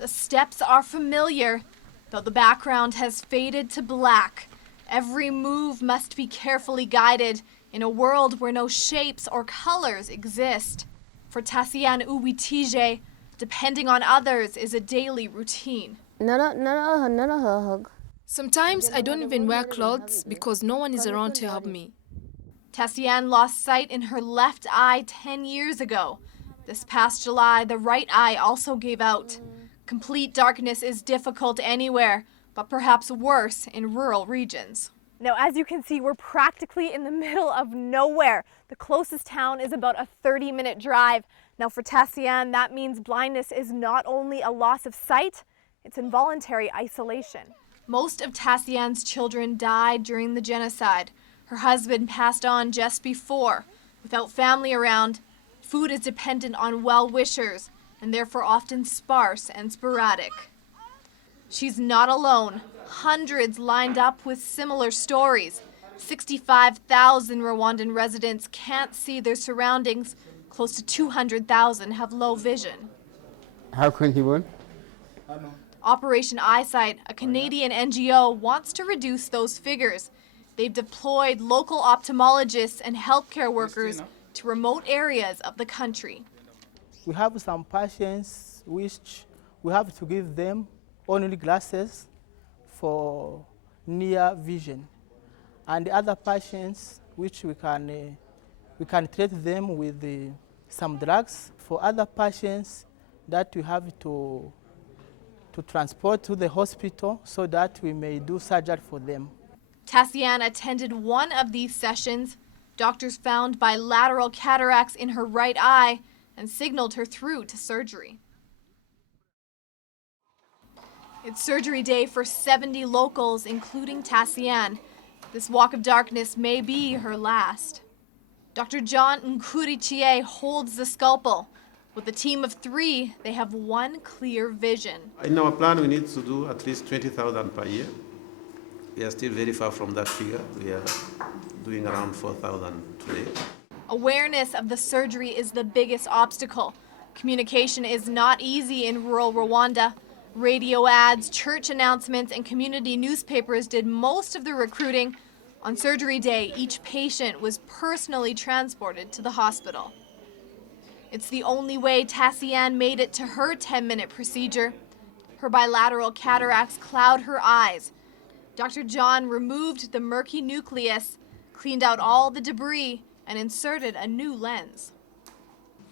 The steps are familiar, though the background has faded to black. Every move must be carefully guided in a world where no shapes or colors exist. For Tasian Uwitije, depending on others is a daily routine. Sometimes I don't even wear clothes because no one is around to help me. Tasian lost sight in her left eye 10 years ago. This past July, the right eye also gave out. Complete darkness is difficult anywhere, but perhaps worse in rural regions. Now, as you can see, we're practically in the middle of nowhere. The closest town is about a 30-minute drive. Now, for Tasian, that means blindness is not only a loss of sight, it's involuntary isolation. Most of Tasian's children died during the genocide. Her husband passed on just before. Without family around, food is dependent on well-wishers and therefore often sparse and sporadic. She's not alone. Hundreds lined up with similar stories. 65,000 Rwandan residents can't see their surroundings. Close to 200,000 have low vision. How can he win? Operation Eyesight, a Canadian NGO, wants to reduce those figures. They've deployed local ophthalmologists and healthcare workers to remote areas of the country. We have some patients which we have to give them only glasses for near vision, and the other patients which we can treat them with some drugs. For other patients that we have to transport to the hospital so that we may do surgery for them. Tasian attended one of these sessions. Doctors found bilateral cataracts in her right eye and signaled her through to surgery. It's surgery day for 70 locals, including Tasian. This walk of darkness may be her last. Dr. John Nkurichie holds the scalpel. With a team of 3, they have one clear vision. In our plan, we need to do at least 20,000 per year. We are still very far from that figure. We are doing around 4,000 today. Awareness of the surgery is the biggest obstacle. Communication is not easy in rural Rwanda. Radio ads, church announcements, and community newspapers did most of the recruiting. On surgery day, each patient was personally transported to the hospital. It's the only way Tasian made it to her 10-minute procedure. Her bilateral cataracts cloud her eyes. Dr. John removed the murky nucleus, cleaned out all the debris, and inserted a new lens.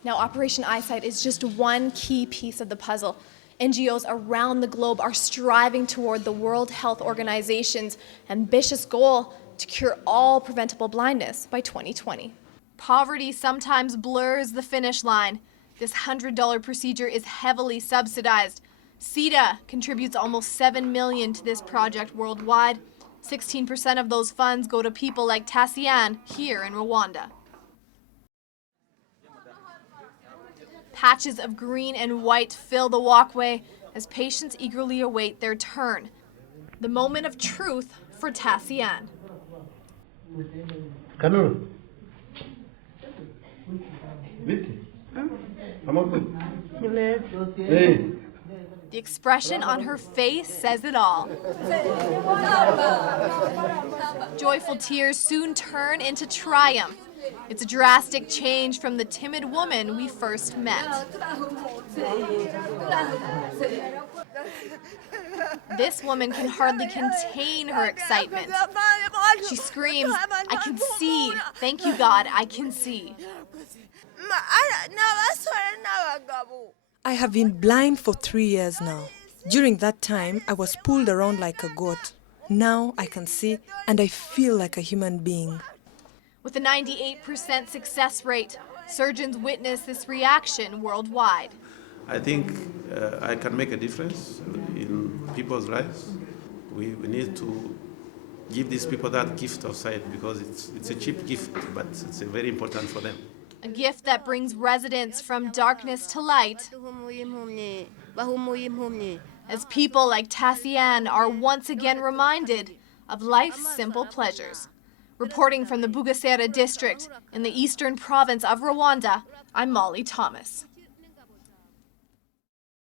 Now, Operation Eyesight is just one key piece of the puzzle. NGOs around the globe are striving toward the World Health Organization's ambitious goal to cure all preventable blindness by 2020. Poverty sometimes blurs the finish line. This $100 procedure is heavily subsidized. CETA contributes almost $7 million to this project worldwide. 16% of those funds go to people like Tasian here in Rwanda. Patches of green and white fill the walkway as patients eagerly await their turn. The moment of truth for Tasian. The expression on her face says it all. Joyful tears soon turn into triumph. It's a drastic change from the timid woman we first met. This woman can hardly contain her excitement. She screams, "I can see! Thank you, God, I can see." I have been blind for 3 years now. During that time, I was pulled around like a goat. Now I can see and I feel like a human being. With a 98% success rate, surgeons witness this reaction worldwide. I think I can make a difference in people's lives. We need to give these people that gift of sight because it's a cheap gift, but it's very important for them. A gift that brings residents from darkness to light, as people like Tasian are once again reminded of life's simple pleasures. Reporting from the Bugesera district in the eastern province of Rwanda, I'm Molly Thomas.